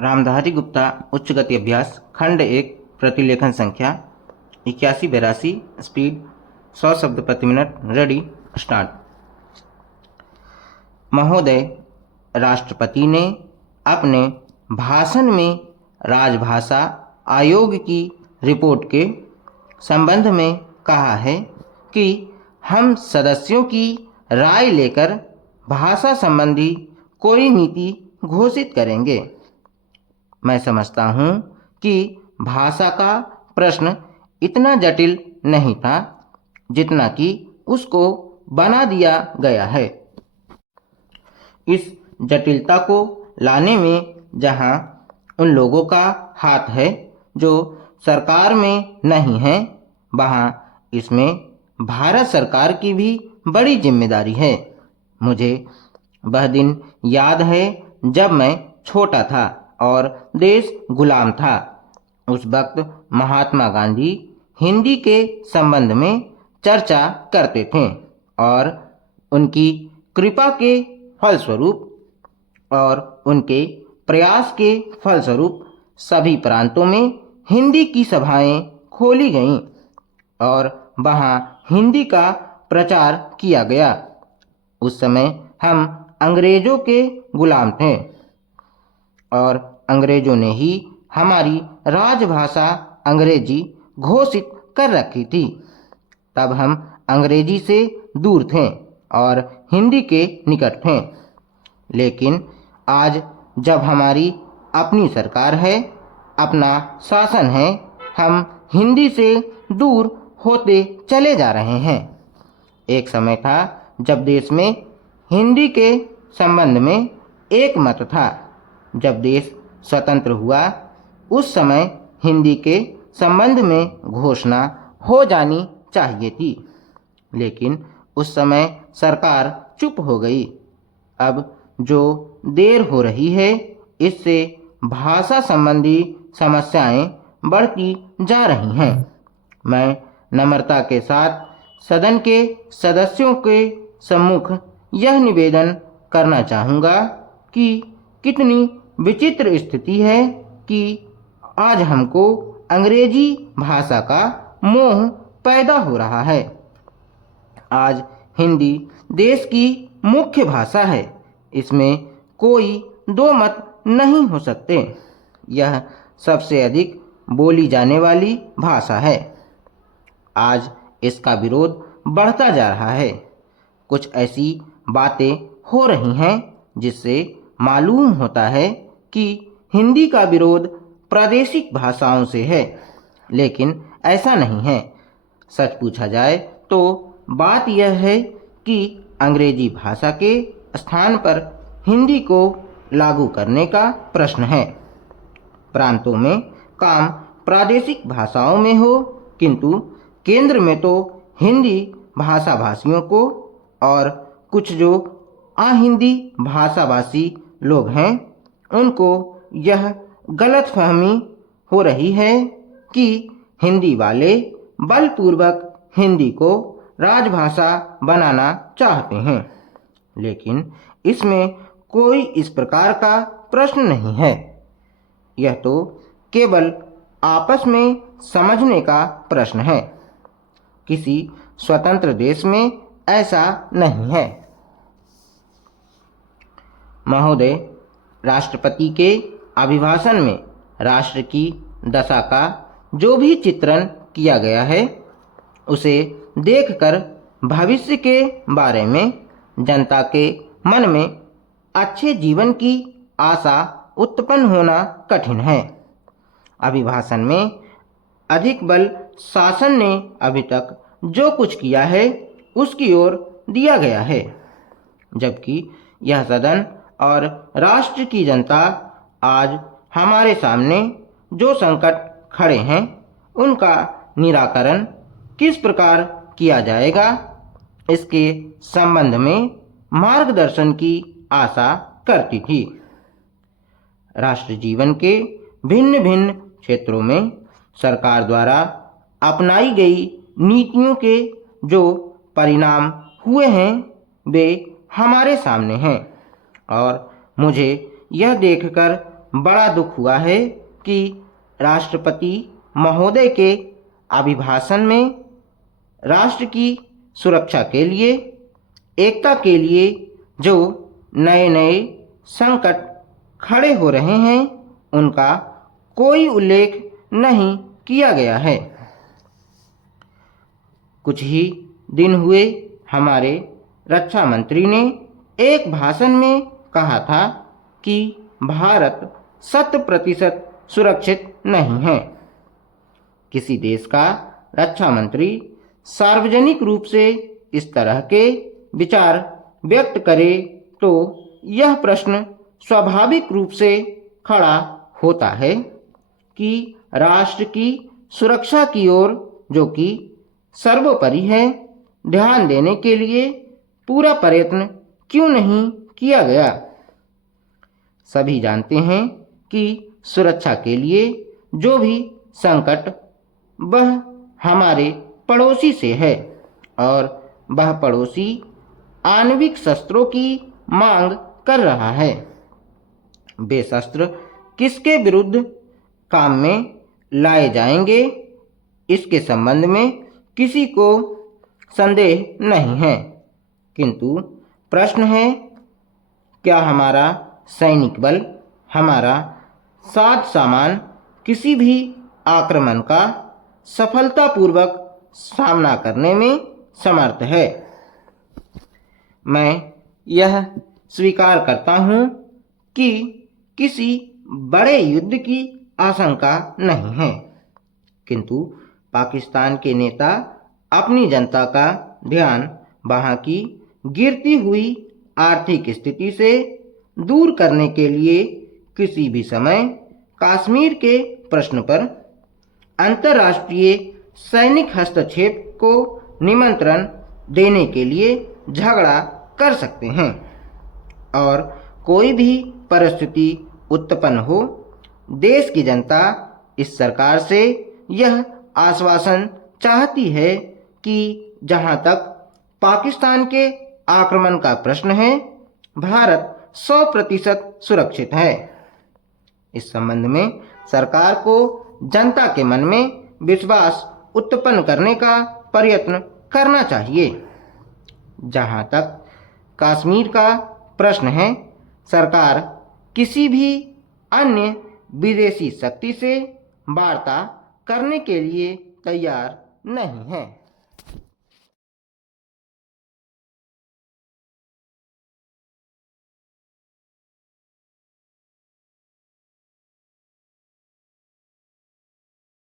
रामधारी गुप्ता उच्च गति अभ्यास खंड 1 प्रतिलेखन संख्या 8182 स्पीड 100 शब्द प्रति मिनट। Ready start. महोदय, राष्ट्रपति ने अपने भाषण में राजभाषा आयोग की रिपोर्ट के संबंध में कहा है कि हम सदस्यों की राय लेकर भाषा संबंधी कोई नीति घोषित करेंगे। मैं समझता हूँ कि भाषा का प्रश्न इतना जटिल नहीं था जितना कि उसको बना दिया गया है। इस जटिलता को लाने में जहाँ उन लोगों का हाथ है जो सरकार में नहीं हैं, वहाँ इसमें भारत सरकार की भी बड़ी जिम्मेदारी है। मुझे वह दिन याद है जब मैं छोटा था और देश गुलाम था। उस वक्त महात्मा गांधी हिंदी के संबंध में चर्चा करते थे और उनकी कृपा के फलस्वरूप और उनके प्रयास के फलस्वरूप सभी प्रांतों में हिंदी की सभाएं खोली गईं और वहाँ हिंदी का प्रचार किया गया। उस समय हम अंग्रेज़ों के गुलाम थे और अंग्रेज़ों ने ही हमारी राजभाषा अंग्रेजी घोषित कर रखी थी। तब हम अंग्रेजी से दूर थे और हिंदी के निकट थे। लेकिन आज जब हमारी अपनी सरकार है, अपना शासन है, हम हिंदी से दूर होते चले जा रहे हैं। एक समय था जब देश में हिंदी के संबंध में एक मत था। जब देश स्वतंत्र हुआ उस समय हिंदी के संबंध में घोषणा हो जानी चाहिए थी, लेकिन उस समय सरकार चुप हो गई। अब जो देर हो रही है, इससे भाषा संबंधी समस्याएं बढ़ती जा रही हैं। मैं नम्रता के साथ सदन के सदस्यों के सम्मुख यह निवेदन करना चाहूँगा कि कितनी विचित्र स्थिति है कि आज हमको अंग्रेजी भाषा का मोह पैदा हो रहा है। आज हिंदी देश की मुख्य भाषा है, इसमें कोई दो मत नहीं हो सकते। यह सबसे अधिक बोली जाने वाली भाषा है। आज इसका विरोध बढ़ता जा रहा है। कुछ ऐसी बातें हो रही हैं जिससे मालूम होता है कि हिंदी का विरोध प्रादेशिक भाषाओं से है, लेकिन ऐसा नहीं है। सच पूछा जाए तो बात यह है कि अंग्रेजी भाषा के स्थान पर हिंदी को लागू करने का प्रश्न है। प्रांतों में काम प्रादेशिक भाषाओं में हो, किंतु केंद्र में तो हिंदी भाषा भाषियों को और कुछ जो अहिंदी भाषाभाषी लोग हैं उनको यह गलतफहमी हो रही है कि हिंदी वाले बलपूर्वक हिंदी को राजभाषा बनाना चाहते हैं, लेकिन इसमें कोई इस प्रकार का प्रश्न नहीं है। यह तो केवल आपस में समझने का प्रश्न है। किसी स्वतंत्र देश में ऐसा नहीं है। महोदय, राष्ट्रपति के अभिभाषण में राष्ट्र की दशा का जो भी चित्रण किया गया है, उसे देखकर भविष्य के बारे में जनता के मन में अच्छे जीवन की आशा उत्पन्न होना कठिन है। अभिभाषण में अधिक बल शासन ने अभी तक जो कुछ किया है उसकी ओर दिया गया है, जबकि यह सदन और राष्ट्र की जनता आज हमारे सामने जो संकट खड़े हैं उनका निराकरण किस प्रकार किया जाएगा, इसके संबंध में मार्गदर्शन की आशा करती थी। राष्ट्र जीवन के भिन्न भिन्न क्षेत्रों में सरकार द्वारा अपनाई गई नीतियों के जो परिणाम हुए हैं वे हमारे सामने हैं और मुझे यह देखकर बड़ा दुख हुआ है कि राष्ट्रपति महोदय के अभिभाषण में राष्ट्र की सुरक्षा के लिए, एकता के लिए जो नए नए संकट खड़े हो रहे हैं, उनका कोई उल्लेख नहीं किया गया है। कुछ ही दिन हुए हमारे रक्षा मंत्री ने एक भाषण में कहा था कि भारत 100% सुरक्षित नहीं है। किसी देश का रक्षा मंत्री सार्वजनिक रूप से इस तरह के विचार व्यक्त करे तो यह प्रश्न स्वाभाविक रूप से खड़ा होता है कि राष्ट्र की सुरक्षा की ओर, जो कि सर्वोपरि है, ध्यान देने के लिए पूरा प्रयत्न क्यों नहीं किया गया। सभी जानते हैं कि सुरक्षा के लिए जो भी संकट, वह हमारे पड़ोसी से है और वह पड़ोसी आणविक शस्त्रों की मांग कर रहा है। वे शस्त्र किसके विरुद्ध काम में लाए जाएंगे, इसके संबंध में किसी को संदेह नहीं है, किंतु प्रश्न है, क्या हमारा सैनिक बल, हमारा साज सामान किसी भी आक्रमण का सफलतापूर्वक सामना करने में समर्थ है। मैं यह स्वीकार करता हूँ कि किसी बड़े युद्ध की आशंका नहीं है, किंतु पाकिस्तान के नेता अपनी जनता का ध्यान वहाँ की गिरती हुई आर्थिक स्थिति से दूर करने के लिए किसी भी समय कश्मीर के प्रश्न पर अंतर्राष्ट्रीय सैनिक हस्तक्षेप को निमंत्रण देने के लिए झगड़ा कर सकते हैं। और कोई भी परिस्थिति उत्पन्न हो, देश की जनता इस सरकार से यह आश्वासन चाहती है कि जहां तक पाकिस्तान के आक्रमण का प्रश्न है, भारत 100% सुरक्षित है। इस संबंध में सरकार को जनता के मन में विश्वास उत्पन्न करने का प्रयत्न करना चाहिए। जहां तक कश्मीर का प्रश्न है, सरकार किसी भी अन्य विदेशी शक्ति से वार्ता करने के लिए तैयार नहीं है।